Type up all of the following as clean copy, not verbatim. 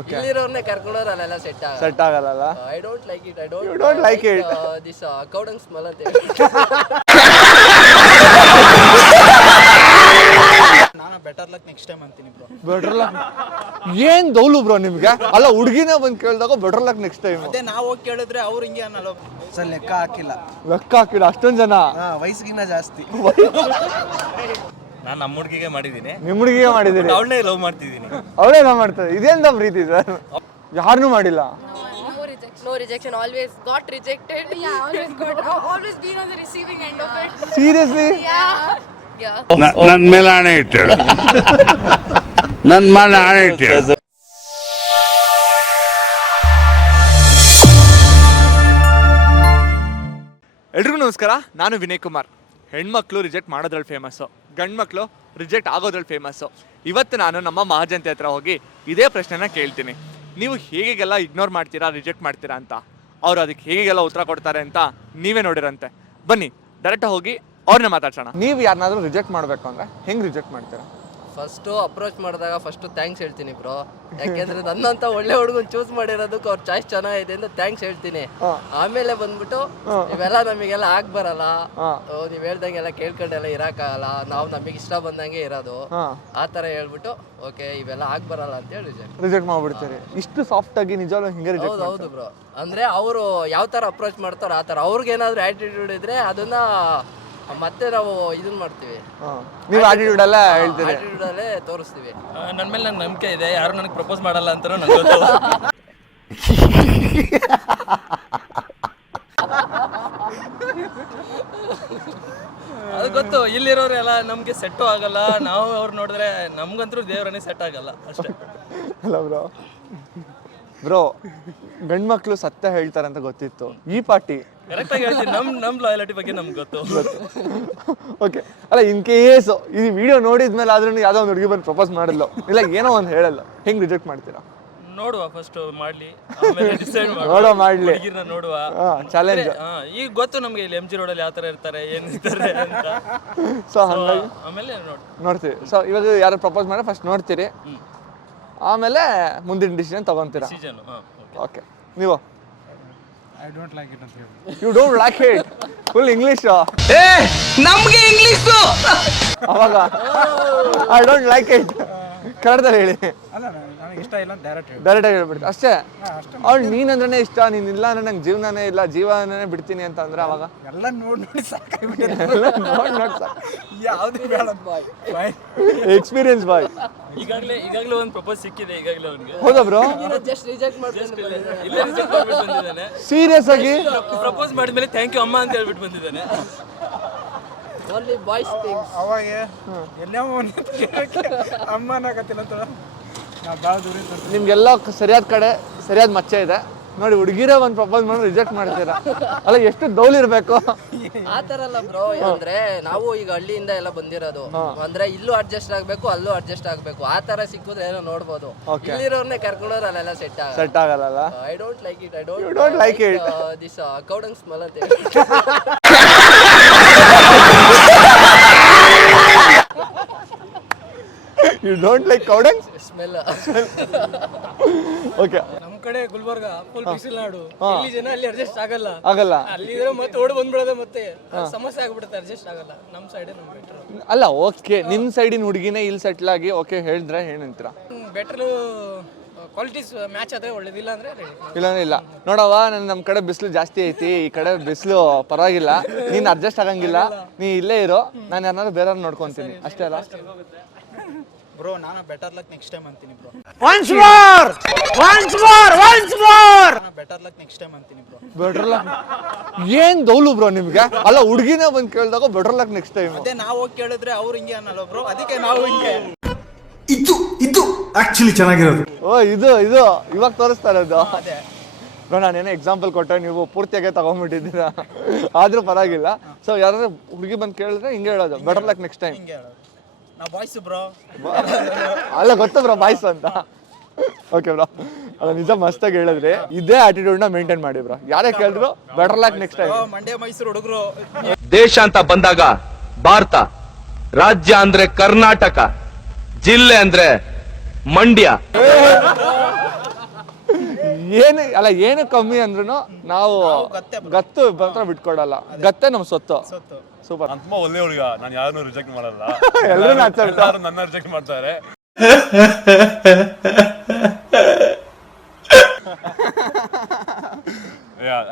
ಇಲ್ಲಿರೋರ್ನೇ ಕರ್ಕೊಂಡೋರು ಅಲ್ಲೆಲ್ಲ ಸೆಟ್ ಆಗಲ್ಲ. I don't like it. You don't like it. This accounting smell ಅಂತ ನಾನು ಬೆಟರ್ ಲಕ್ ನೆಕ್ಸ್ಟ್ ಟೈಮ್ ಅಂತೀನಿ bro. Better luck ಏನ್ ದೌಲು bro ನಿಮ್ಗೆ? ಅಲ್ಲ ಹುಡುಗಿನೇ ಬಂದು ಕೇಳಿದಾಗ ಬೆಟರ್ ಲಕ್ ನೆಕ್ಸ್ಟ್ ಟೈಮ್. ಅದೇ ನಾವು ಹೋಗಿ ಕೇಳಿದ್ರೆ ಅವ್ರು ಹಿಂಗೆ ಅನ್ನಲ್ಲ ಸರ್. ಲೆಕ್ಕ ಹಾಕಿಲ್ಲ ಅಷ್ಟೊಂದ್ ಜನ ವಯಸ್ಸಿಗಿನ್ನ ಜಾಸ್ತಿ. ನಾನು ನಮ್ಮ ಹುಡುಗಿಗೆ ಮಾಡಿದ್ದೀನಿ. ನಿಮ್ಮ ಹುಡುಗಿಗೆ ಮಾಡಿದಿರಿ? ಅವಳನ್ನೇ ಲವ್ ಮಾಡ್ತಿದ್ದೀನಿ. ಅವಳೇ ಲವ್ ಮಾಡ್ತಾರೆ. ಇದೇನ್ ಪ್ರೀತಿ ಸರ್? ಯಾರನ್ನೂ ಮಾಡಿಲ್ಲ. No rejection, always got rejected. Yeah, always been on the receiving end of it. Seriously? Yeah. ನನ್ನ ಮೇಲೆ ಆಣೆ ಇಟ್ಟಳು. ನನ್ನ ಮೇಲೆ ಆಣೆ ಇಟ್ಟಳು. ಎಲ್ರಿಗೂ ನಮಸ್ಕಾರ, ನಾನು ವಿನಯ್ ಕುಮಾರ್. ಹೆಣ್ಮಕ್ಳು ರಿಜೆಕ್ಟ್ ಮಾಡೋದ್ರಲ್ಲಿ ಫೇಮಸ್ಸು, ಗಂಡು ಮಕ್ಕಳು ರಿಜೆಕ್ಟ್ ಆಗೋದ್ರಲ್ಲಿ ಫೇಮಸ್ಸು. ಇವತ್ತು ನಾನು ನಮ್ಮ ಮಹಾಜನತೆ ಹತ್ರ ಹೋಗಿ ಇದೇ ಪ್ರಶ್ನೆನ ಕೇಳ್ತೀನಿ. ನೀವು ಹೇಗೆಲ್ಲ ಇಗ್ನೋರ್ ಮಾಡ್ತೀರಾ, ರಿಜೆಕ್ಟ್ ಮಾಡ್ತೀರಾ ಅಂತ. ಅವ್ರು ಅದಕ್ಕೆ ಹೇಗೆಲ್ಲ ಉತ್ತರ ಕೊಡ್ತಾರೆ ಅಂತ ನೀವೇ ನೋಡಿರಂತೆ. ಬನ್ನಿ ಡೈರೆಕ್ಟ್ ಹೋಗಿ ಅವ್ರನ್ನ ಮಾತಾಡ್ಸೋಣ. ನೀವು ಯಾರನ್ನಾದ್ರೂ ರಿಜೆಕ್ಟ್ ಮಾಡಬೇಕು ಅಂದರೆ ಹೆಂಗೆ ರಿಜೆಕ್ಟ್ ಮಾಡ್ತೀರಾ? ಫಸ್ಟು ಅಪ್ರೋಚ್ ಮಾಡಿದಾಗ ಫಸ್ಟು ಥ್ಯಾಂಕ್ಸ್ ಹೇಳ್ತೀನಿ ಬ್ರೋ. ಯಾಕೆಂದ್ರೆ ನನ್ನಂತ ಒಳ್ಳೆ ಹುಡುಗನ್ ಚೂಸ್ ಮಾಡಿರೋದಕ್ಕೆ ಅವ್ರ ಚಾಯ್ಸ್ ಚೆನ್ನಾಗಿದೆ ಅಂತ ಥ್ಯಾಂಕ್ಸ್ ಹೇಳ್ತೀನಿ. ಆಮೇಲೆ ಬಂದ್ಬಿಟ್ಟು ಇವೆಲ್ಲ ನಮಗೆಲ್ಲ ಆಗ್ ಬರಲ್ಲ, ನೀವ್ ಹೇಳ್ದಂಗೆಲ್ಲ ಕೇಳ್ಕೊಂಡೆಲ್ಲ ಇರಕ್ಕಾಗಲ್ಲ, ನಾವು ನಮಗೆ ಇಷ್ಟ ಬಂದಂಗೆ ಇರೋದು, ಆ ತರ ಹೇಳ್ಬಿಟ್ಟು ಓಕೆ ಇವೆಲ್ಲ ಆಗ್ ಬರಲ್ಲ ಅಂತ ಹೇಳಿ ರಿಜೆಕ್ಟ್ ಮಾಡ್ಬಿಡ್ತೀರಿ. ಇಷ್ಟು ಸಾಫ್ಟ್ ಆಗಿ ನಿಜವಾಗ್ಲೂ ಹಿಂಗೆ ರಿಜೆಕ್ಟ್? ಹೌದು ಬ್ರೋ. ಅಂದ್ರೆ ಅವರು ಯಾವ ತರ ಅಪ್ರೋಚ್ ಮಾಡ್ತಾರೋ ಆ ತರ. ಅವ್ರಿಗೇನಾದ್ರೂ ಆಟಿಟ್ಯೂಡ್ ಇದ್ರೆ ಅದನ್ನ ಮತ್ತೆ ನಾವು ಇದನ್ನ ಮಾಡ್ತೀವಿ. ನೀವು ಆಟಿಟ್ಯೂಡ್ ಅಲ್ಲ ಹೇಳ್ತೀರಿ? ಆಟಿಟ್ಯೂಡ್ ಅಲ್ಲೇ ತೋರಿಸ್ತೀವಿ. ನನ್ನ ಮೇಲೆ ನಂಗೆ ನಂಬಿಕೆ ಇದೆ, ಯಾರು ನನಗೆ ಪ್ರಪೋಸ್ ಮಾಡಲ್ಲ ಅಂತಾರೋ ನಂಗೆ ಗೊತ್ತು. ಅದು ಗೊತ್ತು. ಇಲ್ಲಿರೋರೆಲ್ಲ ನಮ್ಗೆ ಸೆಟ್ಟು ಆಗಲ್ಲ, ನಾವು ಅವ್ರು ನೋಡಿದ್ರೆ ನಮ್ಗಂತೂ ದೇವರನ್ನೇ ಸೆಟ್ ಆಗಲ್ಲ ಅಷ್ಟೇ. ಅಲ್ಲ ಬ್ರೋ ಗಂಡು ಮಕ್ಕಳು ಸತ್ಯ ಹೇಳ್ತಾರೆ ಅಂತ ಗೊತ್ತಿತ್ತು. ಈ ಪಾರ್ಟಿ ಕರೆಕ್ಟ್ ಆಗಿ ಹೇಳ್ತೀನಿ. ನಮ್ ಲಾಯಲ್ಟಿ ಬಗ್ಗೆ ನಮ್ಗೆ ಗೊತ್ತು. ಓಕೆ. ಅಲ್ಲ ಇನ್ ಕೇಸ್ ಈ ವಿಡಿಯೋ ನೋಡಿದ್ಮೇಲೆ ಆದ್ರೂ ಯಾವ್ದೋ ಒಂದು ಹುಡುಗಿ ಬಂದು ಪ್ರಪೋಸ್ ಮಾಡಿದ್ಲು, ಇಲ್ಲ ಏನೋ ಒಂದು ಹೇಳಲ್ಲ, ಹೆಂಗ್ ರಿಜೆಕ್ಟ್ ಮಾಡ್ತೀರಾ? ನೋಡುವ ಫಸ್ಟ್ ಮಾಡ್ಲಿ, ಆಮೇಲೆ ಡಿಸೈಡ್ ಮಾಡ್ಲಿ, ನೋಡುವ ಚಾಲೆಂಜ್. ಈಗ ಗೊತ್ತು ನಮ್ಗೆ ಇಲ್ಲಿ MG ರೋಡಲ್ಲಿ ಯಾವ ತರ ಇರ್ತಾರೆ, ಏನಿರ್ತಾರೆ ಅಂತ. ಸೊ ಹಂಗಾಗಿ ಆಮೇಲೆ ನೋಡ್ತೀವಿ. ಸೊ ಇವಾಗ ಯಾರು ಪ್ರಪೋಸ್ ಮಾಡಿ ಫಸ್ಟ್ ನೋಡ್ತೀರಿ, ಆಮೇಲೆ ಮುಂದಿನ ಡಿಸಿಷನ್ ತಗೊಂತೀರಾ? ಓಕೆ. ನೀವು ಐ ಡೋಂಟ್ ಲೈಕ್ ಇಟ್ ಅಂತ ಹೇಳಿ. You don't like it? Full English. ನಮ್ಗೆ ಇಂಗ್ಲಿಷ್ ಅವಾಗ ಐ ಡೋಂಟ್ ಲೈಕ್ ಇಟ್ ಕನ್ನಡದಲ್ಲಿ ಹೇಳಿ. ಅಲ್ಲ ನನಗೆ ಇಷ್ಟ ಇಲ್ಲ ಡೈರೆಕ್ಟ್ ಆಗಿ ಹೇಳ್ಬಿಡ್ತೀನಿ ಅಷ್ಟೇ. ಅವ್ಳು ನೀನಂದ್ರೆ ಇಷ್ಟ, ನೀನ್ ಇಲ್ಲ ಅಂದ್ರೆ ನಂಗೆ ಜೀವನನೇ ಇಲ್ಲ, ಜೀವನನೇ ಬಿಡ್ತೀನಿ ಅಂತ ಅಂದ್ರೆ ಅವಾಗ ಎಲ್ಲ ನೋಡಿ ಸಾಕಾಗ್ಬಿಟ್ಟಿದೆ. ಯಾವ್ದು ಬೇಡ ಬಾಯ್, ಎಕ್ಸ್ಪೀರಿಯನ್ಸ್ ಬಾಯ್. ಈಗಾಗಲೇ ಒಂದು ಪ್ರಪೋಸ್ ಸಿಕ್ಕಿದೆ ಈಗಾಗಲೇ ಅವ್ನಿಗೆ. ಹೌದಾ ಬ್ರೋ? ಜಸ್ಟ್ ರಿಜೆಕ್ಟ್ ಮಾಡ್ತೀನಿ. ಇಲ್ಲೇ ರಿಜೆಕ್ಟ್ ಮಾಡ್ಬಿಟ್ಟು ಬಂದಿದ್ದಾನೆ. ಸೀರಿಯಸ್ ಆಗಿ ಪ್ರಪೋಸ್ ಮಾಡಿದ್ಮೇಲೆ ಥ್ಯಾಂಕ್ ಯು ಅಮ್ಮ ಅಂತ ಹೇಳ್ಬಿಟ್ಟು ಬಂದಿದ್ದಾನೆ. Only boys things. ಅವಾಗ ಎಲ್ಲೋ ಅಮ್ಮನಾಗತ್ತಿಲ್ಲ ಅಂತ ನಾವು ಭಾಳ ದೂರ ಇರ್ತೀವಿ. ನಿಮ್ಗೆಲ್ಲ ಸರಿಯಾದ ಕಡೆ ಸರಿಯಾದ ಮಚ್ಚೆ ಇದೆ ನೋಡಿ. ಹುಡುಗಿರೇ ಒಂದು ಪ್ರಪೋಸ್ ಮಾಡಿ ರಿಜೆಕ್ಟ್ ಮಾಡ್ತೀರಾ, ಅಲ್ಲ ಎಷ್ಟು ದೌಲಿರ್ಬೇಕು. ಆ ತರ ಅಲ್ಲ ಬ್ರೋ. ಅಂದ್ರೆ ನಾವು ಈಗ ಹಳ್ಳಿಯಿಂದ ಎಲ್ಲ ಬಂದಿರೋದು, ಅಂದ್ರೆ ಇಲ್ಲೂ ಅಡ್ಜಸ್ಟ್ ಆಗ್ಬೇಕು, ಅಲ್ಲೂ ಅಡ್ಜಸ್ಟ್ ಆಗ್ಬೇಕು. ಆ ತರ ಸಿಕ್ಕಿದ್ರೆ ಏನೋ ನೋಡ್ಬೋದು. ಇಲ್ಲಿರೋರ್ನೇ ಕರ್ಕೊಂಡೋರು ಅಲ್ಲೆಲ್ಲ ಸೆಟ್ ಆಗಲ್ಲ. I don't like it. You don't like it. This accounting smell ಅಂತ you don't like cow dung smell. Okay. ನಮ್ ಕಡೆ ಗುಲ್ಬರ್ಗ ಫುಲ್ ಬಿಸಿಲ್ನಾಡು, ಇಲ್ಲಿ ಜನ ಅಲ್ಲಿ ಅಡ್ಜಸ್ಟ್ ಆಗಲ್ಲ. ಅಲ್ಲಿ ಮತ್ತೆ ಓಡ್ ಬಂದ್ಬಿಡೋದು, ಮತ್ತೆ ಸಮಸ್ಯೆ ಆಗ್ಬಿಡುತ್ತೆ, ಅಡ್ಜಸ್ಟ್ ಆಗಲ್ಲ. ನಮ್ ಸೈಡ್ ಬೆಟರ್. ಅಲ್ಲ ಓಕೆ, ನಿಮ್ ಸೈಡಿನ ಹುಡುಗಿನೇ ಇಲ್ಲಿ ಸೆಟ್ಲ್ ಆಗಿ ಓಕೆ ಹೇಳಿದ್ರೆ ಏನಂತೀರಾ? ಬೆಟರ್ ಕ್ವಾಲಿಟೀಸ್ ಮ್ಯಾಚ್ ಆದ್ರೆ ಒಳ್ಳೇದಿಲ್ಲ ಅಂದ್ರೆ ಇಲ್ಲ ನೋಡವ್ವ, ನಮ್ಮ ಕಡೆ ಬಿಸಿಲು ಜಾಸ್ತಿ ಐತಿ, ಈ ಕಡೆ ಬಿಸಿಲು ಪರವಾಗಿಲ್ಲ, ನೀನ್ ಅಡ್ಜಸ್ಟ್ ಆಗಂಗಿಲ್ಲ, ನೀ ಇಲ್ಲೇ ಇರೋ, ನಾನು ಯಾರನ್ನಾರು ಬೇರೆ ನೋಡ್ಕೊಂತೀನಿ ಅಷ್ಟೇ ಅಲ್ಲ? ಬ್ರೋ ನಾನು ಬೆಟರ್ ಲಕ್ ನೆಕ್ಸ್ಟ್ ಟೈಮ್ ಅಂತೀನಿ bro. Once more better luck next time ಅಂತೀನಿ ಬ್ರೋ. ಬೆಟರ್ ಲಕ್ ಏನ್ ದೌಲು ಬ್ರೋ ನಿಮ್ಗೆ? ಅಲ್ಲ ಹುಡುಗಿನೇ ಬಂದು ಕೇಳಿದಾಗ ಬೆಟರ್ ಲಕ್ ನೆಕ್ಸ್ಟ್ ಟೈಮ್. ಅದೇ ನಾವು ಹೋಗಿ ಕೇಳಿದ್ರೆ ಅವ್ರು ಹಿಂಗೆ ಅನ್ನಲ್ಲ ಬ್ರೋ, ಅದಕ್ಕೆ ನಾವು ಹಿಂಗೆ. ಇದು ಆಕ್ಚುಲಿ ಚೆನ್ನಾಗಿರೋದು. ಇದು ಇವಾಗ ತೋರಿಸ್ತಾ ಇರೋದು ಬ್ರೋ. ನಾನೇನೋ ಎಕ್ಸಾಂಪಲ್ ಕೊಟ್ಟೆ, ನೀವು ಪೂರ್ತಿಯಾಗೆ ತಗೊಂಡ್ಬಿಟ್ಟಿದ್ದೀರಾ, ಆದ್ರೂ ಪರವಾಗಿಲ್ಲ. ಸೊ ಯಾರಾದ್ರೂ ಹುಡುಗಿ ಬಂದು ಕೇಳಿದ್ರೆ ಹಿಂಗೆ ಹೇಳೋದು, ಬೆಟರ್ ಲಕ್ ನೆಕ್ಸ್ಟ್ ಟೈಮ್. ನಾವು ಬಾಯ್ಸ್ ಬ್ರೋ. ಅಲ್ಲ ಗೊತ್ತು ಬ್ರೋ ಬಾಯ್ಸ್ ಅಂತ. ಓಕೆ ಬ್ರೋ, ಅಲ್ಲ ನಿಜ ಮಸ್ತಾಗಿ ಹೇಳಿದ್ರಿ. ಇದೇ ಆಟಿಟ್ಯೂಡ್ನ ಮೇಂಟೈನ್ ಮಾಡಿ ಬ್ರೋ. ಯಾರೇ ಕೇಳಿದ್ರು better luck next time. Mandya Mysuru ಹುಡುಗರು. ದೇಶ ಅಂತ ಬಂದಾಗ ಭಾರತ, ರಾಜ್ಯ ಅಂದ್ರೆ ಕರ್ನಾಟಕ, ಜಿಲ್ಲೆ ಅಂದ್ರೆ ಮಂಡ್ಯ. ಏನು ಅಲ್ಲ ಏನು ಕಮ್ಮಿ ಅಂದ್ರೂ ನಾವು ಗತ್ತು ಮಾತ್ರ ಬಿಟ್ಕೊಡಲ್ಲ. ಗತ್ತೆ ನಮ್ಮ ಸೊತ್ತು. ಸೂಪರ್. ನಾನು ತುಂಬಾ ಒಳ್ಳೆ ಹುಡುಗ, ನಾನು ಯಾರನ್ನೂ ರಿಜೆಕ್ಟ್ ಮಾಡಲ್ಲ. ಎಲ್ಲರೂ ನನ್ನ ರಿಜೆಕ್ಟ್ ಮಾಡ್ತಾರೆ.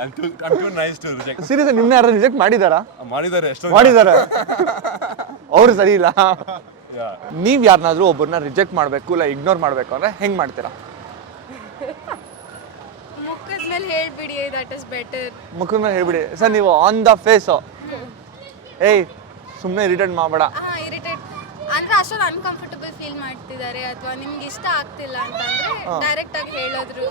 I'm too nice to reject. Serious ನಿಮ್ಮನ್ನ ಯಾರು ರಿಜೆಕ್ಟ್ ಮಾಡಿದಾರಾ? ಮಾಡಿದ್ದಾರೆ, ಎಷ್ಟೋ ಮಾಡಿದ್ದಾರೆ. ಅವ್ರು ಸರಿ ಇಲ್ಲ. Yeah. ನೀವ್ ಯಾರನ್ನಾದ್ರೂ ಒಬ್ಬರನ್ನ ರಿಜೆಕ್ಟ್ ಮಾಡ್ಬೇಕು ಇಲ್ಲ ಇಗ್ನೋರ್ ಮಾಡ್ಬೇಕು ಅಂದ್ರೆ ಹೆಂಗ್ ಮಾಡ್ತೀರಾ? ಮುಖದ ಮೇಲೆ ಹೇಳ್ಬಿಡಿ, ದಟ್ ಇಸ್ ಬೆಟರ್. ಮುಖದ ಮೇಲೆ ಹೇಳ್ಬಿಡಿ ಸರ್, ನೀವು ಆನ್ ದ ಫೇಸ್ ಏಯ್ ಸುಮ್ಮನೆ ಇರಿಟೇಟ್ ಮಾಡಬೇಡ. ಇರಿಟೇಟ್ ಅಂದ್ರೆ ಅಷ್ಟೊಂದು ಅನ್ಕಂಫರ್ಟಬಲ್ ಫೀಲ್ ಮಾಡ್ತಿದ್ದಾರೆ ಅಥವಾ ನಿಮ್ಗೆ ಇಷ್ಟ ಆಗ್ತಿಲ್ಲ ಅಂತಂದ್ರೆ ಡೈರೆಕ್ಟ್ ಆಗಿ ಹೇಳೋದ್ರು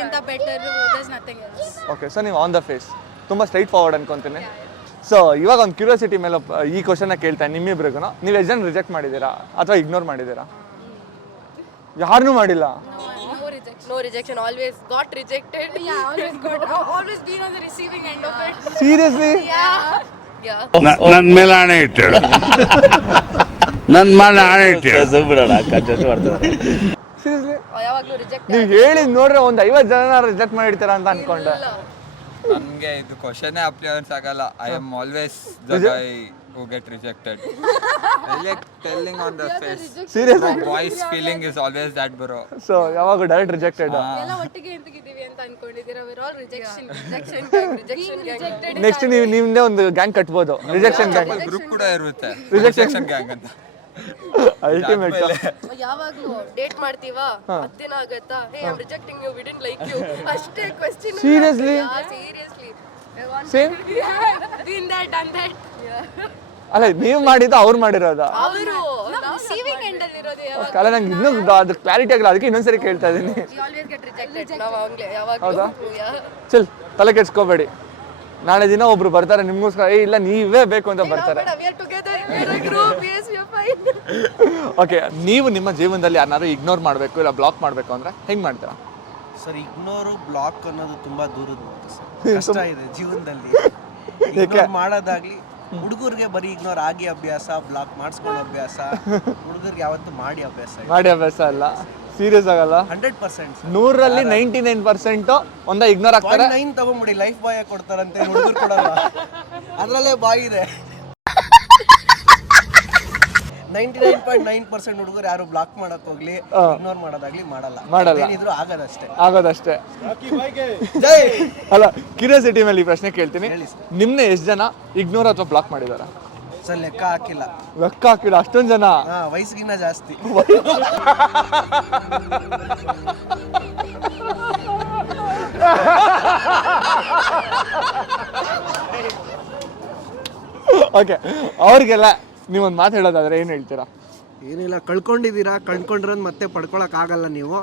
ಇಂತ better, ದರ್ಸ್ nothing else. Okay sir, ನೀವು ಆನ್ ದ ಫೇಸ್ ತುಂಬ ಸ್ಟ್ರೈಟ್ ಫಾರ್ವರ್ಡ್ ಅನ್ಕೊಂತೀನಿ. ಸೊ ಇವಾಗ ಒಂದು ಕ್ಯೂರಿಯಾಸಿಟಿ ಮೇಲೆ ಈ ಕ್ವಶನ್ನ ಕೇಳ್ತಾ ನಿಮ್ಮಿಬ್ರಿಗೂ, ನೀವು ಎಷ್ಟು ಜನ ರಿಜೆಕ್ಟ್ ಮಾಡಿದ್ದೀರಾ ಅಥವಾ ಇಗ್ನೋರ್ ಮಾಡಿದ್ದೀರಾ? ಯಾರನ್ನೂ ಮಾಡಿಲ್ಲ. No rejection, always got rejected. Yeah, always been on the receiving end of it. Seriously? Yeah. ನನ್ನ ಮೇಲೆ ಹಣೆ ಇಟ್ಟು ನನ್ನ ಮೇಲೆ ಹಣೆ ಇಟ್ಟು ಸೀರಿಯಸ್ಲಿ ಯಾವಾಗ್ಲೂ ರಿಜೆಕ್ಟ್. ನೀವು ಹೇಳಿದ್ ನೋಡ್ರೆ ಒಂದು 50 ಜನ ರಿಜೆಕ್ಟ್ ಮಾಡಿರ್ತೀರಾ ಅಂತ ಅನ್ಕೊಂಡೆ. ನನಗೆ ಇದು ಕ್ವಶನ್ನೇ ಅಪ್ಲಿಯನ್ಸ್ ಆಗಲ್ಲ. I am always the guy who get rejected. I like telling on the face. Serious voice feeling is always that bro. So ಯಾವಾಗ ಡೈರೆಕ್ಟ್ ರಿಜೆಕ್ಟೆಡ್. ಎಲ್ಲ ಒಟ್ಟಿಗೆ ಎಂತಿದ್ದೀವಿ ಅಂತ ಅನ್ಕೊಂಡಿದ್ದೀರಾ? We are all rejection rejected. Next ನೀವು ನಿಮ್ದೇ ಒಂದು ಗ್ಯಾಂಗ್ ಕಟ್ಬೋದು, ರಿಜೆಕ್ಷನ್ ಗ್ಯಾಂಗ್. ಗ್ರೂಪ್ ಕೂಡ ಇರುತ್ತೆ, ರಿಜೆಕ್ಷನ್ ಗ್ಯಾಂಗ್ ಅಂತ. ಅಲ್ಟಿಮೇಟ್. ಯಾವಾಗ್ಲೂ ಡೇಟ್ ಮಾಡ್ತೀವಾ, 10 ದಿನ ಆಗತ್ತಾ, hey I am rejecting you, we didn't like you, ಅಷ್ಟೇ question. Seriously? Seriously same been that done that. ಅಲ್ಲ ನೀವು ಮಾಡಿದ್ದು ಅವ್ರು ಮಾಡಿರೋದಾ? ಅವರು ರಿಸೀವಿಂಗ್ ಎಂಡ್ ಅಲ್ಲಿ ಇರೋದು. ಯಾವಾಗ ಅಲ್ಲ ನಂಗೆ ಇನ್ನೂ ಅದು ಕ್ಲಾರಿಟಿ ಆಗಿಲ್ಲ, ಅದಕ್ಕೆ ಇನ್ನೊಂದ್ಸರಿ ಕೇಳ್ತಾ ಇದ್ದೀನಿ. we always get rejected. ನಾವು ಹಂಗೆ ಯಾವಾಗ್ಲೂ. ಹೌದಾ? ಚಲ್ ತಲೆ ಕೆಡ್ಸ್ಕೋಬೇಡಿ, ನಾಳೆ ದಿನ ಒಬ್ರು ಬರ್ತಾರೆ ನಿಮ್ಗೋಸ್ಕರ, ಏ ಇಲ್ಲ ನೀವೇ ಬೇಕು ಅಂತ ಬರ್ತಾರೆ. we are together, we are a group, yes we are fine. Okay, ನೀವು ನಿಮ್ಮ ಜೀವನದಲ್ಲಿ ಯಾರನ್ನಾರು ಇಗ್ನೋರ್ ಮಾಡಬೇಕು ಇಲ್ಲ ಬ್ಲಾಕ್ ಮಾಡಬೇಕು ಅಂದ್ರೆ ಹೆಂಗ್ ಮಾಡ್ತೀರಾ? ಸರ್, ಇಗ್ನೋರು ಬ್ಲಾಕ್ ಅನ್ನೋದು ತುಂಬಾ ದೂರದ ಮಾತು ಸರ್. ಕಷ್ಟ ಇದೆ ಜೀವನದಲ್ಲಿ ಇಗ್ನೋರ್ ಮಾಡೋದಾಗ್ಲಿ. ಹುಡುಗರಿಗೆ ಬರೀ ಇಗ್ನೋರ್ ಆಗಿ ಅಭ್ಯಾಸ, ಬ್ಲಾಕ್ ಮಾಡಿಸ್ಕೊಳ್ಳೋ ಅಭ್ಯಾಸ. ಹುಡುಗರಿಗೆ ಯಾವತ್ತು ಮಾಡಿ ಅಭ್ಯಾಸ ಇಲ್ಲ. ಮಾಡಿ ಅಭ್ಯಾಸ ಅಲ್ಲ, ಸೀರಿಯಸ್ ಆಗಲ್ಲ. 100% 100ರಲ್ಲಿ 99% ಒಂದ ಇಗ್ನೋರ್ ಆಗ್ತಾರೆ. 9 ತಗೊಂಬಿಡಿ, ಲೈಫ್ ಬಾಯ್ ಕೊಡ್ತಾರಂತೆ, ಹುಡುಗರು ಕೊಡಲ್ಲ. ಅದ್ರಲ್ಲೇ ಬಾಯ್ ಇದೆ. 99.9% ಹುಡುಗರು ಯಾರು ಬ್ಲಾಕ್ ಮಾಡಕ್ ಹೋಗ್ಲಿ, ಇಗ್ನೋರ್ ಮಾಡೋದಾಗ್ಲಿ ಮಾಡಲ್ಲ. ಏನಿದ್ರು ಆಗೋದಷ್ಟೇ. ಜೈ. ಅಲ್ಲ, ಕ್ಯೂರಿಯಾಸಿಟಿ ಮೇಲೆ ಈ ಪ್ರಶ್ನೆ ಕೇಳ್ತೀನಿ, ನಿಮ್ನ ಎಷ್ಟು ಜನ ಇಗ್ನೋರ್ ಅಥವಾ ಬ್ಲಾಕ್ ಮಾಡಿದಾರ? ಸರ್, ಲೆಕ್ಕ ಹಾಕಿಲ್ಲ. ಲೆಕ್ಕ ಹಾಕಿಲ್ಲ, ಅಷ್ಟೊಂದು ಜನ. ವಯಸ್ಸಿಗಿನ್ನ ಜಾಸ್ತಿ. ಓಕೆ, ಅವ್ರಿಗೆಲ್ಲ ನೀವೊಂದು ಮಾತು ಹೇಳೋದಾದ್ರೆ ಏನು ಹೇಳ್ತೀರಾ? ಏನಿಲ್ಲ, ಕಳ್ಕೊಂಡಿದ್ದೀರಾ, ಕಳ್ಕೊಂಡ್ರದ್ ಮತ್ತೆ ಪಡ್ಕೊಳಕ್ ಆಗಲ್ಲ. ನೀವು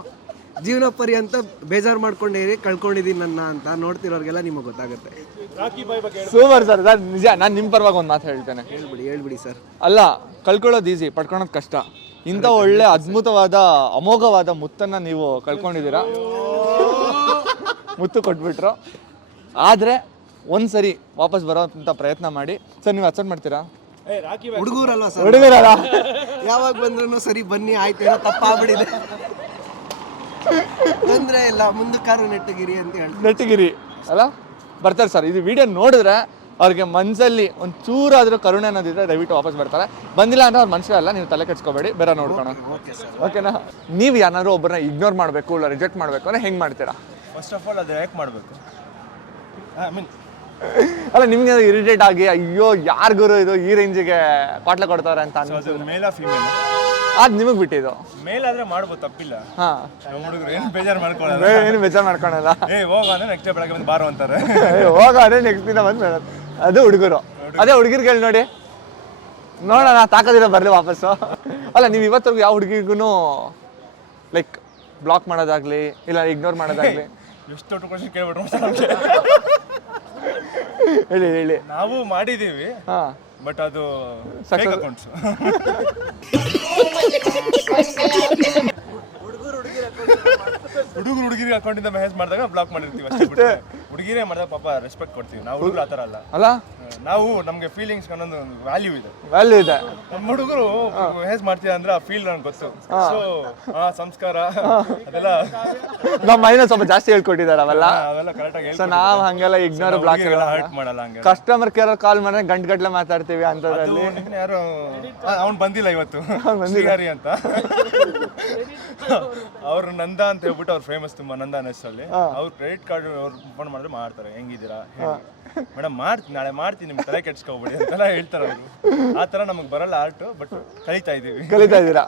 ಜೀವನ ಪರ್ಯಂತ ಬೇಜಾರು ಮಾಡ್ಕೊಂಡಿರಿ, ಕಳ್ಕೊಂಡಿದ್ದೀನಿ ನನ್ನ ಅಂತ. ನೋಡ್ತಿರೋರ್ಗೆಲ್ಲ ನಿಮಗೆ ಗೊತ್ತಾಗುತ್ತೆ. ಸೂಪರ್ ಸರ್, ನಿಜ. ನಾನು ನಿಮ್ಮ ಪರವಾಗಿ ಒಂದು ಮಾತು ಹೇಳ್ತೇನೆ. ಹೇಳ್ಬಿಡಿ ಸರ್. ಅಲ್ಲ, ಕಳ್ಕೊಳ್ಳೋದು ಈಸಿ, ಪಡ್ಕೊಳೋದು ಕಷ್ಟ. ಇಂಥ ಒಳ್ಳೆ ಅದ್ಭುತವಾದ ಅಮೋಘವಾದ ಮುತ್ತನ್ನ ನೀವು ಕಳ್ಕೊಂಡಿದ್ದೀರಾ. ಮುತ್ತು ಕೊಟ್ಬಿಟ್ರು. ಆದರೆ ಒಂದ್ಸರಿ ವಾಪಸ್ ಬರೋಂಥ ಪ್ರಯತ್ನ ಮಾಡಿ. ಸರ್, ನೀವು ಅಕ್ಸೆಪ್ಟ್ ಮಾಡ್ತೀರಾ? ಹುಡುಗರಲ್ಲ ಸರ್, ಹುಡುಗರಲ್ಲ. ಯಾವಾಗ ಬಂದ್ರೂ ಸರಿ ಬನ್ನಿ, ಆಯ್ತು, ಏನೋ ತಪ್ಪಾಗ್ಬಿಡಿದೆ, ತೊಂದ್ರೆ ಇಲ್ಲ, ಮುಂದಕ್ಕಾರು ನೆಟ್ಟಗಿರಿ ಅಂತ ಹೇಳಿ. ನೆಟ್ಟಗಿರಿ ಅಲ್ಲ, ಬರ್ತಾರೆ ಸರ್. ಇದು ವಿಡಿಯೋ ನೋಡಿದ್ರೆ ಅವ್ರಿಗೆ ಮನಸ್ಸಲ್ಲಿ ಒಂದು ಚೂರಾದರೂ ಕರುಣೆ ಅನ್ನೋದಿದ್ರೆ ದಯವಿಟ್ಟು ವಾಪಸ್ ಬರ್ತಾರೆ. ಬಂದಿಲ್ಲ ಅಂದ್ರೆ ಅವ್ರ ಮನಸ್ಸೇ ಅಲ್ಲ, ನೀವು ತಲೆ ಕೆಡ್ಸ್ಕೋಬೇಡಿ, ಬೇರೆ ನೋಡ್ಕೋಣ. ಓಕೆನಾ? ನೀವು ಯಾರು ಒಬ್ಬರನ್ನ ಇಗ್ನೋರ್ ಮಾಡಬೇಕು ಇಲ್ಲ ರಿಜೆಕ್ಟ್ ಮಾಡಬೇಕು ಅಂದ್ರೆ ಹೆಂಗೆ ಮಾಡ್ತೀರಾ? ಫಸ್ಟ್ ಆಫ್ ಆಲ್ ಅದು ಯಾಕೆ ಮಾಡಬೇಕು? ಅಲ್ಲ, ನಿಮ್ಗೆ ಇರಿಟೇಟ್ ಆಗಿ ಅಯ್ಯೋ ಯಾರಿಗೂ ಇದು ಈ ರೇಂಜಿಗೆ ಪಾಟ್ಲ ಕೊಡ್ತಾರೆ ಅಂತ ಮೇಲ ಫೀಮೇಲ್ ಅದು ನಿಮಗೆ ಬಿಟ್ಟಿದ್ದು. ಮೇಲ್ ಆದ್ರೆ ಮಾಡ್ಬೋದು, ತಪ್ಪಿಲ್ಲ. ಹಾಂ, ನಮ್ಮ ಹುಡುಗರು ಏನು ಬೇಜಾರು ಮಾಡ್ಕೊಳ್ಳಲ್ಲ. ಏನು ಬೇಜಾರು ಮಾಡ್ಕೊಳಲ್ಲ. ಹೋಗ ಅಂದ್ರೆ ನೆಕ್ಸ್ಟ್ ಡೇ ಬೆಳಗ್ಗೆ ಬಂದು ಬಾರು ಅಂತಾರೆ. ಹೋಗ ಅದೇ ನೆಕ್ಸ್ಟ್ ದಿನ ಬಂದು ಅದು ಹುಡುಗರು. ಅದೇ ಹುಡುಗಿರ್ಗಳು ನೋಡಿ, ನೋಡೋಣ ತಾಕದಿರ ಬರಲಿ ವಾಪಸ್ಸು. ಅಲ್ಲ, ನೀವು ಇವತ್ತರೆಗೂ ಯಾವ ಹುಡುಗಿಗೂ ಲೈಕ್ ಬ್ಲಾಕ್ ಮಾಡೋದಾಗ್ಲಿ ಇಲ್ಲ ಇಗ್ನೋರ್ ಮಾಡೋದಾಗ್ಲಿ? ಎಷ್ಟು ದೊಡ್ಡ ಕ್ವಶನ್ ಕೇಳ್ಬಿಟ್ರು. ಹೇಳಿ. ನಾವು ಮಾಡಿದೀವಿ, ಬಟ್ ಅದು ಅಕೌಂಟ್ಸ್. ಹುಡುಗಿರಿಗೆ ಅಕೌಂಟಿಂದ ಮೆಸೇಜ್ ಮಾಡಿದಾಗ ಬ್ಲಾಕ್ ಮಾಡಿರ್ತೀವಿ ಅಷ್ಟೇ. ಹುಡುಗಿರೇ ಮಾಡಿದಾಗ ಪಾಪ ರೆಸ್ಪೆಕ್ಟ್ ಕೊಡ್ತೀವಿ ನಾವು, ಹುಡುಗರು ಆ ಥರ ಅಲ್ಲ. ಅಲ್ಲ, ನಾವು ನಮ್ಗೆ ಫೀಲಿಂಗ್ಸ್ ಅನ್ನೋದು ಒಂದು ವ್ಯಾಲ್ಯೂ ಇದೆ. ನಮ್ಮ ಹುಡುಗರು ಹೇಸ್ ಮಾಡ್ತೀರಾ ಅಂದ್ರೆ ಆ ಫೀಲ್ ನನಗೆ ಗೊತ್ತು. ಸೊ ಸಂಸ್ಕಾರ ಅದೆಲ್ಲ ನಮ್ಮ ಮೈನ ಸ್ವಲ್ಪ ಜಾಸ್ತಿ ಹೇಳ್ಕೊಟ್ಟಿದ್ದಾರೆ ಅವೆಲ್ಲ ಕರೆಕ್ಟ್ ಆಗಿ ಸೊ ನಾವ್ ಹಂಗೆಲ್ಲ ಇಗ್ನೋರ್ ಬ್ಲಾಕ್ ಹರ್ಟ್ ಮಾಡಲ್ಲ. ಹಂಗೆ ಕಸ್ಟಮರ್ ಕೇರ್ ಕಾಲ್ ಮಾಡಿದ್ರೆ ಗಂಟೆ ಮಾತಾಡ್ತೀವಿ ಅಂತದ್ರಲ್ಲಿ. ಯಾರು ಅವ್ನು ಬಂದಿಲ್ಲ ಇವತ್ತು ಶ್ರೀಹರಿ ಅಂತ, ಅವ್ರು ನಂದ ಅಂತ ಹೇಳ್ಬಿಟ್ಟು ಅವ್ರು ಫೇಮಸ್ ತುಂಬಾ ನಂದ ನೆಸ್ಟಲ್ಲಿ. ಅವ್ರು ಕ್ರೆಡಿಟ್ ಕಾರ್ಡ್ ಅವ್ರು ಫೋನ್ ಮಾಡಿದ್ರೆ ಮಾಡ್ತಾರೆ, ಹೆಂಗಿದ್ದೀರಾ ಮೇಡಮ್ ಮಾಡ್ತೀನಿ ನಾಳೆ ಮಾಡ್ತೀನಿ ನಿಮ್ಗೆ ತಲೆ ಕೆಡ್ಸ್ಕೊಬಿಡಿ ಅಂತೆಲ್ಲ ಹೇಳ್ತಾರೆ ಅವರು. ಆ ಥರ ನಮಗೆ ಬರಲ್ಲ ಆರ್ಟ್, ಬಟ್ ಕಲಿತಾ ಇದ್ದೀರಾ.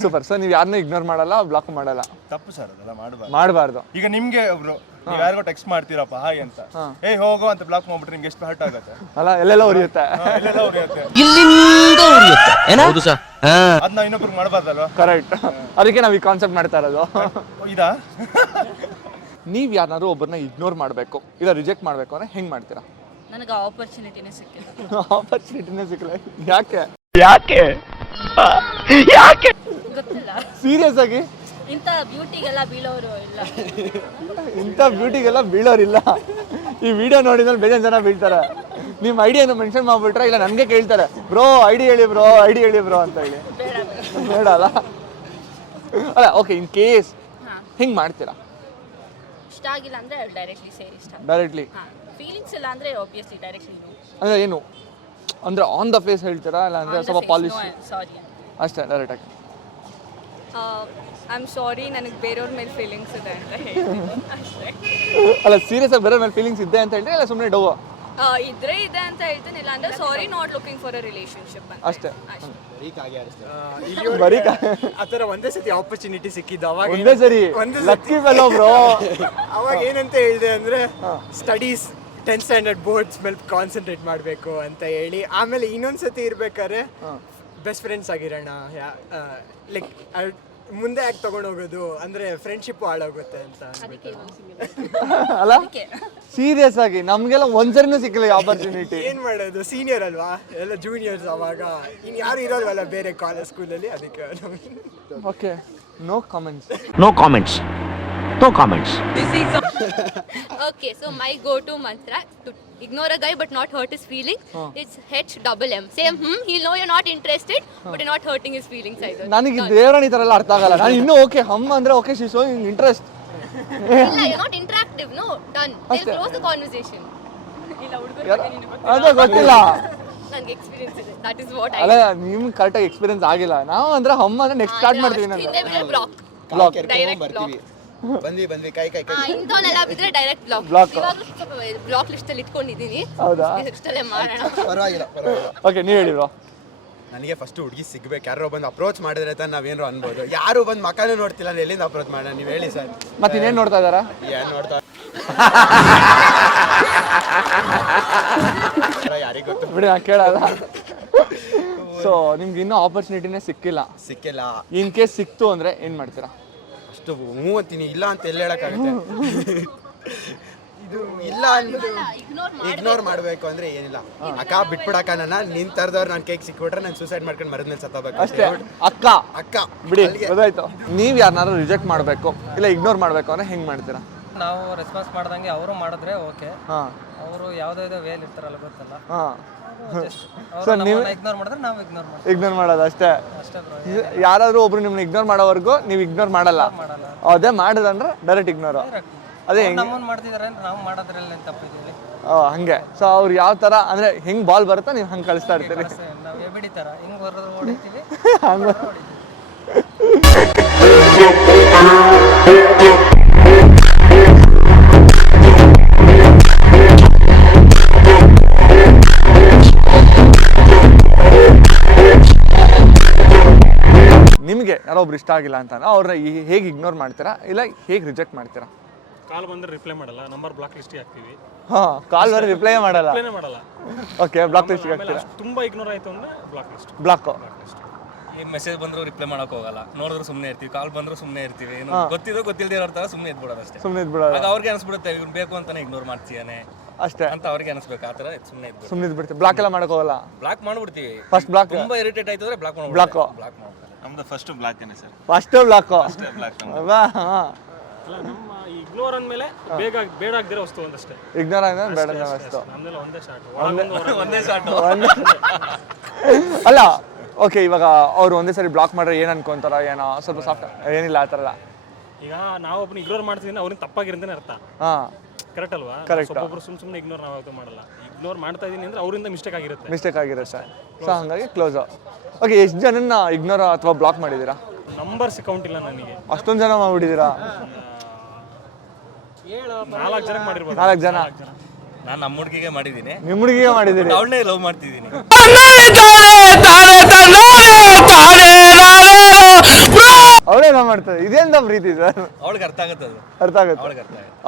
ಸೂಪರ್. ಸೊ ನೀವು ಯಾರನ್ನೂ ಇಗ್ನೋರ್ ಮಾಡಲ್ಲ, ಬ್ಲಾಕ್ ಮಾಡಲ್ಲ? ತಪ್ಪು ಸರ್, ಅದೆಲ್ಲ ಮಾಡಬಾರ್ದು. ಈಗ ನಿಮ್ಗೆ ಒಬ್ರು ನೀವು ಯಾರಿಗೋ ಟೆಕ್ಸ್ಟ್ ಮಾಡ್ತೀರಪ್ಪ ಹಾಯ್ ಅಂತ, ಏಯ್ ಹೋಗೋ ಅಂತ ಬ್ಲಾಕ್ ಮಾಡ್ಬಿಟ್ರೆ ನಿಮ್ಗೆ ಎಷ್ಟು ಹರ್ಟ್ ಆಗುತ್ತೆ ಅಲ್ಲ, ಎಲ್ಲೆಲ್ಲ ಉರಿಯುತ್ತೆ. ಅದನ್ನ ಇನ್ನೊಬ್ರಿಗೆ ಮಾಡಬಾರ್ದಲ್ವಾ? ಕರೆಕ್ಟ್. ಅದಕ್ಕೆ ನಾವು ಈ ಕಾನ್ಸೆಪ್ಟ್ ಮಾಡ್ತಾ ಇರೋದು. ಇದಾ ನೀವು ಯಾರನ್ನಾರು ಒಬ್ಬರನ್ನ ಇಗ್ನೋರ್ ಮಾಡಬೇಕು ಇಲ್ಲ ರಿಜೆಕ್ಟ್ ಮಾಡಬೇಕು ಅಂದ್ರೆ ಹೆಂಗ್ ಮಾಡ್ತೀರಾ? ನನಗೆ ಆಪರ್ಚುನಿಟಿನೇ ಸಿಕ್ಕಿಲ್ಲ. ಆಪರ್ಚುನಿಟಿನೇ ಸಿಕ್ಕಲ್ಲ? ಯಾಕೆ ಗೊತ್ತಿಲ್ಲ. ಸೀರಿಯಸ್ ಆಗಿ ಇಂಥ ಬ್ಯೂಟಿಗೆಲ್ಲ ಬೀಳೋರು ಇಲ್ಲ. ಇಂಥ ಬ್ಯೂಟಿಗೆಲ್ಲ ಬೀಳೋರಿಲ್ಲ. ಈ ವಿಡಿಯೋ ನೋಡಿದ್ಮೇಲೆ ಬೇಜಾನ್ ಜನ ಬೀಳ್ತಾರೆ. ನಿಮ್ಮ ಐಡಿಯನ್ನು ಮೆನ್ಷನ್ ಮಾಡ್ಬಿಟ್ರೆ ಇಲ್ಲ ನನಗೆ ಕೇಳ್ತಾರೆ, ಬ್ರೋ ಐಡಿ ಹೇಳಿ ಬ್ರೋ ಅಂತ ಹೇಳಿ. ಬೇಡ ಅಲ್ಲ. ಅಲ್ಲ ಓಕೆ, ಇನ್ ಕೇಸ್ ಹೆಂಗ್ ಮಾಡ್ತೀರಾ? ಇಷ್ಟ ಆಗಿಲ್ಲ ಅಂದ್ರೆ ಡೈರೆಕ್ಟ್ಲಿ ಸೇರಿ ಇಷ್ಟ. ಡೈರೆಕ್ಟ್ಲಿ. ಫೀಲಿಂಗ್ಸ್ ಇಲ್ಲ ಅಂದ್ರೆ ಆಬ್ವಿಯಸ್ಲಿ ಡೈರೆಕ್ಟ್ಲಿ ನೋ. ಅಂದ್ರೆ ಏನು ಅಂದ್ರೆ ಆನ್ ದ ಫೇಸ್ ಹೇಳ್ತೀರಾ ಇಲ್ಲ ಅಂದ್ರೆ ಸ್ವಲ್ಪ ಪಾಲಿಶ್ ಸಾರಿ ಅಷ್ಟೇ ಡೈರೆಕ್ಟ್ ಆಗಿ? ಐ ಆಮ್ ಸಾರಿ, ನನಗೆ ಬೇರೆಯವ್ರ ಮೇಲೆ ಫೀಲಿಂಗ್ಸ್ ಇದೆ ಅಂತ ಹೇಳ್ತೀನಿ ಅಷ್ಟೇ. ಅಲ್ಲ ಸೀರಿಯಸ್ ಆಗಿ ಬೇರೆ ಮೇಲೆ ಫೀಲಿಂಗ್ಸ್ ಇದೆ ಅಂತ ಹೇಳ್ತೀರಾ ಇಲ್ಲ ಸುಮ್ಮನೆ ಡೋವಾ? ಇದ್ರೆ ಇದೆ ಅಂತ ಹೇಳ್ತೀನಿ, ಇಲ್ಲ ಅಂದ್ರೆ sorry not looking for a relationship ಅಂತ ಅಷ್ಟೇ. ಬರೀ ಆ ಥರ ಒಂದೇ ಸತಿ ಆಪರ್ಚುನಿಟಿ ಸಿಕ್ಕಿದ್ದು ಅವಾಗ ಒಂದೇ ಸರಿ ಲಕ್ಕಿ ಫೆಲೋ ಬ್ರೋ. ಅವಾಗ ಏನಂತ ಹೇಳಿದೆ ಅಂದ್ರೆ ಸ್ಟಡೀಸ್ 10th ಸ್ಟ್ಯಾಂಡರ್ಡ್ ಬೋರ್ಡ್ಸ್ ಮೇಲೆ ಕಾನ್ಸಂಟ್ರೇಟ್ ಮಾಡಬೇಕು ಅಂತ ಹೇಳಿ, ಆಮೇಲೆ ಇನ್ನೊಂದ್ಸತಿ ಇರ್ಬೇಕಾದ್ರೆ ಬೆಸ್ಟ್ ಫ್ರೆಂಡ್ಸ್ ಆಗಿರೋಣ, ಲೈಕ್ ಮುಂದೆ ಯಾಕೆ ತಗೊಂಡೋಗೋದು ಅಂದ್ರೆ ಫ್ರೆಂಡ್ಶಿಪ್ ಹಾಳಾಗುತ್ತೆ ಅಂತ ಅಲ್ಲ ಸೀರಿಯಸ್ ಆಗಿ ನಮ್ಗೆಲ್ಲ ಒಂದ್ಸರಿನೂ ಸಿಕ್ಕಿಲ್ಲ ಆಪರ್ಚುನಿಟಿ. ಏನ್ ಮಾಡೋದು, ಸೀನಿಯರ್ ಅಲ್ವಾ, ಎಲ್ಲ ಜೂನಿಯರ್ಸ್, ಅವಾಗ ಇನ್ ಯಾರು ಇರೋಲ್ವಲ್ಲ ಬೇರೆ ಕಾಲೇಜ್ ಸ್ಕೂಲಲ್ಲಿ, ಅದಕ್ಕೆ okay no comments. Okay, so my go-to mantra to ignore a guy but not hurt his feelings is HMM. Say he'll know you're not interested, but you're not hurting his feelings either. ನನಗೆ ದೇವರಾಣಿ ಥರ ಎಲ್ಲ ಅರ್ಥ ಆಗಲ್ಲ. ನಾನು ಇನ್ನೂ okay ಅಂದ್ರೆ okay she showing interest. ಇಲ್ಲ, you're not interactive, no, done. They'll close the conversation. ಇಲ್ಲ ಹುಡುಗರು ಅದೇ ಗೊತ್ತಿಲ್ಲ ನನಗೆ ಎಕ್ಸ್ಪೀರಿಯನ್ಸ್ ಇದೆ, that is what I ಅಲ್ಲ ನಿಮ್ಗೆ ಕರೆಕ್ಟಾಗಿ ಎಕ್ಸ್ಪೀರಿಯನ್ಸ್ ಆಗಿಲ್ಲ. ನಾವು ಅಂದ್ರೆ ಅಂದ್ರೆ ನೆಕ್ಸ್ಟ್ ಸ್ಟಾರ್ಟ್ ಮಾಡ್ತೀವಿ ನಾನು ಬ್ಲಾಕ್ ಡೈರೆಕ್ಟ್ ಬ್ಲಾಕ್ ಬಂದ್ವಿ ಕೈ ಇಂಥವನ್ನೆಲ್ಲ ಬಿದ್ರೆ ಡೈರೆಕ್ಟ್ ಬ್ಲಾಕ್. ಇವಾಗಲೂ ಸ್ವಲ್ಪ ಬ್ಲಾಕ್ ಲಿಸ್ಟ್ ಅಲ್ಲಿ ಇಟ್ಕೊಂಡಿದ್ದೀನಿ. ಹೌದಾ? ಇಷ್ಟಲ್ಲೇ ಮಾಡೋಣ. ಪರವಾಗಿಲ್ಲ. ಓಕೆ ನೀವು ಹೇಳಿ ಬ್ರೋ. ನನಗೆ ಫಸ್ಟ್ ಹುಡುಗಿ ಸಿಗ್ಬೇಕು, ಯಾರೋ ಬಂದು ಅಪ್ರೋಚ್ ಮಾಡಿದ್ರೆ ತಾನು ನಾವೇನೋ ಅನ್ಬೋದು. ಯಾರು ಬಂದು ಮಕ್ಕಳೇ ನೋಡ್ತಿಲ್ಲ, ಎಲ್ಲಿಂದ ಅಪ್ರೋಚ್ ಮಾಡೋಣ ನೀವು ಹೇಳಿ ಸರ್. ಮತ್ತೆ ಇನ್ನೇನು ನೋಡ್ತಾ ಇದ್ದಾರಾ? ಏನು ನೋಡ್ತಾ ಯಾರಿಗೆ ಗೊತ್ತು ಬಿಡಿ, ನಾನು ಕೇಳಲ್ಲ. ಸೊ ನಿಮ್ಗೆ ಇನ್ನೂ ಆಪರ್ಚುನಿಟಿನೇ ಸಿಕ್ಕಿಲ್ಲ. ಇನ್ ಕೇಸ್ ಸಿಕ್ತು ಅಂದ್ರೆ ಏನ್ ಮಾಡ್ತೀರಾ? ಅಷ್ಟು ಹ್ಞೂ ಅಂತೀನಿ, ಇಲ್ಲ ಅಂತ ಎಲ್ಲಿ ಹೇಳಕ್ಕಾಗುತ್ತೆ. ಇದು ಇಲ್ಲ ಇಗ್ನೋರ್ ಮಾಡಬೇಕು ಅಂದ್ರೆ ಏನಿಲ್ಲ, ಅಕ್ಕ ಬಿಟ್ಬಿಡಕ್ಕ, ನಿನ್ ತರದವ್ರು ನಾನು ಕೇಕ್ ಸಿಕ್ಬಿಟ್ರೆ ನಾನು ಸೂಸೈಡ್ ಮಾಡ್ಕೊಂಡು ಮರದ ಸತ್ತೋಗ್ಬೇಕು ಅಷ್ಟೇ. ಅಕ್ಕ ಬಿಡಿ, ಗೊತ್ತಾಯ್ತು. ನೀವ್ ಯಾರನ್ನಾರು ರಿಜೆಕ್ಟ್ ಮಾಡಬೇಕು ಇಲ್ಲ ಇಗ್ನೋರ್ ಮಾಡಬೇಕು ಅಂದ್ರೆ ಹೆಂಗ್ ಮಾಡ್ತೀರಾ? ನಾವು ರೆಸ್ಪಾನ್ಸ್ ಮಾಡ್ದಂಗೆ ಅವರು ಮಾಡಿದ್ರೆ ಓಕೆ. ಅವರು ಯಾವುದೋ ವೇಲ್ ಇರ್ತಾರಲ್ಲ ಗೊತ್ತಲ್ಲ, ಇಗ್ನೋರ್ ಮಾಡಿದ್ರೆ ನಾವು ಇಗ್ನೋರ್ ಮಾಡೋದು ಅಷ್ಟೇ. ಯಾರಾದ್ರೂ ಒಬ್ರು ನಿಮ್ನ ಇಗ್ನೋರ್ ಮಾಡೋವರೆಗೂ ನೀವು ಇಗ್ನೋರ್ ಮಾಡಲ್ಲ. ಅದೇ ಮಾಡಿದಂದ್ರೆ ಡೈರೆಕ್ಟ್ ಇಗ್ನೋರ್. ಅದೇ ನಮ್ಮನ್ನ ಮಾಡ್ತಿದಾರೆ ಅಂದ್ರೆ ನಾವು ಮಾಡೋದ್ರಲ್ಲಿ ತಪ್ಪಿದ್ದೀವಿ. ಹಂಗೆ. ಸೊ ಅವ್ರು ಯಾವ ತರ ಅಂದ್ರೆ ಹೆಂಗ್ ಬಾಲ್ ಬರುತ್ತಾ ನೀವು ಹಂಗೆ ಕಳಿಸ್ತಾ ಇರ್ತೀರಿ. ನಾವು ಎಬಿಡಿತಾರ ಹಿಂಗ್ ಬರೋದು ಹೊಡಿತೀವಿ. ನಿಮಗೆ ಯಾರೋ ಒಬ್ರು ಇಷ್ಟ ಆಗಿಲ್ಲ ಅಂತ ಅವ್ರನ್ನ ಹೇಗೆ ಇಗ್ನೋರ್ ಮಾಡ್ತೀರಾ ಇಲ್ಲ ಹೇಗೆ ರಿಜೆಕ್ಟ್ ಮಾಡ್ತೀರಾ? ಕಾಲ್ ಬಂದ್ರೆ ರಿಪ್ಲೈ ಮಾಡಲ್ಲ, ನಂಬರ್ ಬ್ಲಾಕ್ ಲಿಸ್ಟ್ ಹಾಕ್ತೀವಿ. ಕಾಲ್ ಬಂದ್ರೆ ರಿಪ್ಲೈ ಮಾಡಲ್ಲ. ಓಕೆ, ಬ್ಲಾಕ್ ಲಿಸ್ಟ್ ಹಾಕ್ತೀರಾ? ತುಂಬಾ ಇಗ್ನೋರ್ ಆಯ್ತು ಅಂದ್ರೆ ಬ್ಲಾಕ್. ಈ ಮೆಸೇಜ್ ಬಂದ್ರು ರಿಪ್ಲೈ ಮಾಡಕ್ ಹೋಗಲ್ಲ, ನೋಡಿದ್ರೆ ಸುಮ್ಮನೆ ಇರ್ತೀವಿ. ಕಾಲ್ ಬಂದ್ರು ಸುಮ್ಮನೆ ಇರ್ತೀವಿ. ಗೊತ್ತಿದ್ದೋ ಗೊತ್ತಿಲ್ಲದೆ ಇರೋ ತರ ಸುಮ್ಮನೆ ಇದ್ಬಿಡೋದು ಅಷ್ಟೇ. ಆಗ ಅವ್ರಿಗೆ ಅನ್ಸ್ಬಿಡುತ್ತೆ ಇವ್ರು ಬೇಕು ಅಂತಾನೆ ಇಗ್ನೋರ್ ಮಾಡ್ತೀಯಾನೆ ಅಷ್ಟೇ ಅಂತ ಅವ್ರಿಗೆ ಅನ್ಸ್ಬೇಕು. ಆ ತರ ಸುಮ್ಮನೆ ಇದ್ಬಿಡ್ತೀವಿ. ಬ್ಲಾಕ್ ಎಲ್ಲ ಮಾಡಕ್ ಹೋಗಲ್ಲ, ಬ್ಲಾಕ್ ಮಾಡ್ಬಿಡ್ತೀವಿ. First block. ತುಂಬಾ ಇರಿಟೇಟ್ ಆಯ್ತು ಅಂದ್ರೆ ಬ್ಲಾಕ್ ನಮ್ದು ಫಸ್ಟ್ ಬ್ಲಾಕ್ ಏನೇ ಸರ್. First block. ಬ್ಲಾಕ್ ಅಲ್ಲ ನಮ್ಮ ಇಗ್ನೋರ್ ಅಂದ್ಮೇಲೆ ಬೇಡ ಆಗದಿರೋ ವಸ್ತು ಒಂದಷ್ಟೇ. ಇಗ್ನೋರ್ ಆಗ ಬೇಡ ಅನ್ನೋ ನಮ್ದೆಲ್ಲ ಒಂದೇ ಶಾರ್ಟ್, ಒಂದೇ ಶಾರ್ಟ್. ಅಲ್ಲ ಓಕೆ, ಇವಾಗ ಅವ್ರು ಒಂದೇ ಸರಿ ಬ್ಲಾಕ್ ಮಾಡ್ರೆ ಏನ್ ಅನ್ಕೊಂತಾರ, ಏನೋ ಸ್ವಲ್ಪ ಸಾಫ್ಟ್ ಏನಿಲ್ಲ ಆ ಥರ ಎಲ್ಲ. ಈಗ ನಾವು ಒಬ್ಬನ ಇಗ್ನೋರ್ ಮಾಡ್ತಿದ್ದೀನಿ ಅವ್ರಿಗೆ ತಪ್ಪಾಗಿರಂತಾನೆ ಅರ್ಥ. ಕರೆಕ್ಟ್ ಅಲ್ವಾ? ಒಬ್ಬೊಬ್ರು ಸುಮ್ಮನೆ ಇಗ್ನೋರ್ ನಾವು ಯಾವತ್ತೂ ಮಾಡಲ್ಲ. ಇಗ್ನೋರ್ ಮಾಡ್ತಾ ಇದೀನಿ ಅಂದ್ರೆ ಅವರಿಂದ ಮಿಸ್ಟೇಕ್ ಆಗಿರುತ್ತೆ. ಸೊ ಹಂಗಾಗಿ ಕ್ಲೋಸ್. ಓಕೆ, ಎಷ್ಟು ಜನನ್ನ ಇಗ್ನೋರ್ ಅಥವಾ ಬ್ಲಾಕ್ ಮಾಡಿದ್ದೀರಾ? ನಂಬರ್ಸ್ ಕೌಂಟ್ ಇಲ್ಲ ನನಗೆ. ಅಷ್ಟೊಂದು ಜನ ಮಾಡ್ಬಿಟ್ಟಿದ್ದೀರಾ? 4 ಜನಕ್ಕೆ ಮಾಡಿರ್ಬೋದು. 4 ಜನ. ನಾನು ನಮ್ಮ ಹುಡುಗಿಗೆ ಮಾಡಿದ್ದೀನಿ. ನಿಮ್ಮ ಹುಡುಗಿಗೆ ಮಾಡಿದ್ದೀರಿ? ಅವಳನ್ನೇ ಲವ್ ಮಾಡ್ತಿದ್ದೀನಿ. ಅವಳೇ ಲವ್ ಮಾಡ್ತಾರೆ. ಇದೇಂತ ಪ್ರೀತಿ ಸರ್? ಅವಳಿಗೆ ಅರ್ಥ ಆಗುತ್ತೆ ಅದು. ಅರ್ಥ ಆಗುತ್ತೆ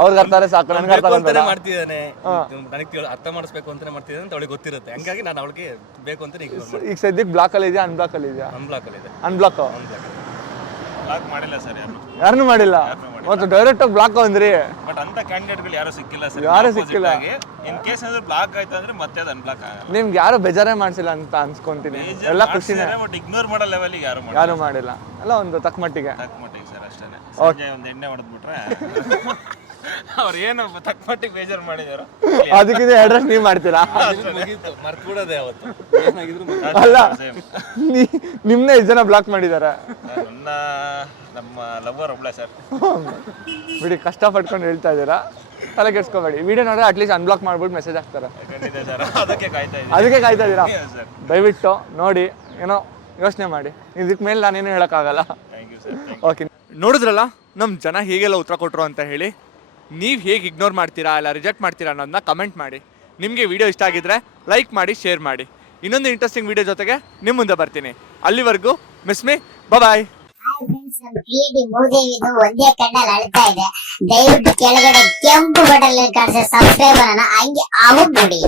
ಅವ್ರಿಗೆ ಅರ್ಥ ಆದ್ರೆ ಸಾಕು, ನನಗೆ ಅರ್ಥ ಆಗುತ್ತೆ ಮಾಡ್ತಿದ್ದಾನೆ, ನನಗೆ ಅರ್ಥ ಮಾಡಿಸ್ಬೇಕು ಅಂತಾನೆ ಮಾಡ್ತಿದ್ದಾನೆ ಅಂತ ಅವಳಿಗೆ ಗೊತ್ತಿರುತ್ತೆ. ಹಂಗಾಗಿ ನಾನು ಅವಳಿಗೆ ಬೇಕು ಅಂತ ಈಗ ಸದ್ಯಕ್ಕೆ ಬ್ಲಾಕ್ ಅಲ್ಲಿ ಇದೆಯಾ ಅನ್ಬ್ಲಾಕ್ ಅಲ್ಲಿ ಇದೆಯಾ? ಅನ್ಬ್ಲಾಕ್ ಅಲ್ಲಿ ಇದೆ. ಅನ್ಬ್ಲಾಕ್ ಬ್ಲಾಕ್ ಮಾಡಿಲ್ಲ ಸರ್ ಯಾರನ್ನು ಮಾಡಿಲ್ಲ. ಮತ್ತೆ ಡೈರೆಕ್ಟ್ ಆಗಿ ಬ್ಲಾಕ್ ಅಂದ್ರಿ. ಬಟ್ ಅಂತ ಕ್ಯಾಂಡಿಡೇಟ್ಗಳು ಯಾರು ಸಿಕ್ಕಿಲ್ಲ ಸರ್. ಯಾರು ಸಿಕ್ಕಿಲ್ಲ. ಇನ್ ಕೇಸ್ ಏನಾದ್ರು ಬ್ಲಾಕ್ ಆಯ್ತು ಅಂದ್ರೆ ಮತ್ತೆ ಅದು ಅನ್ಬ್ಲಾಕ್ ಆಗಲ್ಲ. ನಿಮ್ಗೆ ಯಾರು ಬೇಜಾರೇ ಮಾಡ್ಸಿಲ್ಲ ಅಂತ ಅನ್ಸ್ಕೊಂತೀನಿ. ಎಲ್ಲ ಖುಷಿನೇ. ಬಟ್ ಇಗ್ನೋರ್ ಮಾಡೋ ಲೆವೆಲ್ಗೆ ಯಾರು ಮಾಡಿಲ್ಲ. ಎಲ್ಲ ಒಂದು ತಕ್ಕ ಮಟ್ಟಿಗೆ ಸರ್ ಅಷ್ಟೇನೆ. ಸಂಜೆ ಒಂದು ಎಣ್ಣೆ ಹೊಡೆದ್ಬಿಟ್ರೆ ಅವ್ರು ಏನು ತಕ್ಕ ಮಟ್ಟಿಗೆ ಬೇಜಾರು ಮಾಡಿದಾರೋ ಅದಕ್ಕಿಂತ ಅಡ್ರೆಸ್ ನೀವು ಮಾಡ್ತೀರಾ? ಮರ್ತ್ಬಿಡೋದೆ ಅವತ್ತು. ಅಲ್ಲ, ನಿಮ್ನೆ ಎಷ್ಟು ಜನ ಬ್ಲಾಕ್ ಮಾಡಿದ್ದಾರೆ? ನಮ್ಮ ಲವರ್ ಒಬ್ಳೆ ಸರ್. ಬಿಡಿ, ಕಷ್ಟ ಪಟ್ಕೊಂಡು ಹೇಳ್ತಾ ಇದ್ದೀರಾ, ತಲೆ ಕೆಡ್ಸ್ಕೊಬೇಡಿ. ವಿಡಿಯೋ ನೋಡಿದ್ರೆ ಅಟ್ಲೀಸ್ಟ್ ಅನ್ಬ್ಲಾಕ್ ಮಾಡ್ಬಿಟ್ಟು ಮೆಸೇಜ್ ಹಾಕ್ತಾರೆ. ಅದಕ್ಕೆ ಕಾಯ್ತಾ ಇದ್ದೀರಾ? ದಯವಿಟ್ಟು ನೋಡಿ, ಏನೋ ಯೋಚನೆ ಮಾಡಿ. ಇದಕ್ಕೆ ಮೇಲೆ ನಾನೇನು ಹೇಳೋಕ್ಕಾಗಲ್ಲ. ಓಕೆ, ನೋಡಿದ್ರಲ್ಲ ನಮ್ಮ ಜನ ಹೇಗೆಲ್ಲ ಉತ್ತರ ಕೊಟ್ಟರು ಅಂತ ಹೇಳಿ. ನೀವು ಹೇಗೆ ಇಗ್ನೋರ್ ಮಾಡ್ತೀರಾ ಇಲ್ಲ ರಿಜೆಕ್ಟ್ ಮಾಡ್ತೀರಾ ಅನ್ನೋದನ್ನ ಕಮೆಂಟ್ ಮಾಡಿ. ನಿಮಗೆ ವಿಡಿಯೋ ಇಷ್ಟ ಆಗಿದ್ರೆ ಲೈಕ್ ಮಾಡಿ, ಶೇರ್ ಮಾಡಿ. ಇನ್ನೊಂದು ಇಂಟ್ರೆಸ್ಟಿಂಗ್ ವಿಡಿಯೋ ಜೊತೆಗೆ ನಿಮ್ಮ ಮುಂದೆ ಬರ್ತೀನಿ. ಅಲ್ಲಿವರೆಗೂ ಮಿಸ್ ಮೀ, ಬಾಯ್. ಒಂದೇ ಕಣ್ಣಲ್ಲಿ ಅಳ್ತಾ ಇದೆ. ದಯವಿಟ್ಟು ಕೆಳಗಡೆ ಕೆಂಪು ಬಟನ್ ಕಾಣಿಸಿ ಸಬ್ಸ್ಕ್ರೈಬ್ ಅನ್ನ ಹಂಗೆ ಆಗ್ಬಿಡಿ.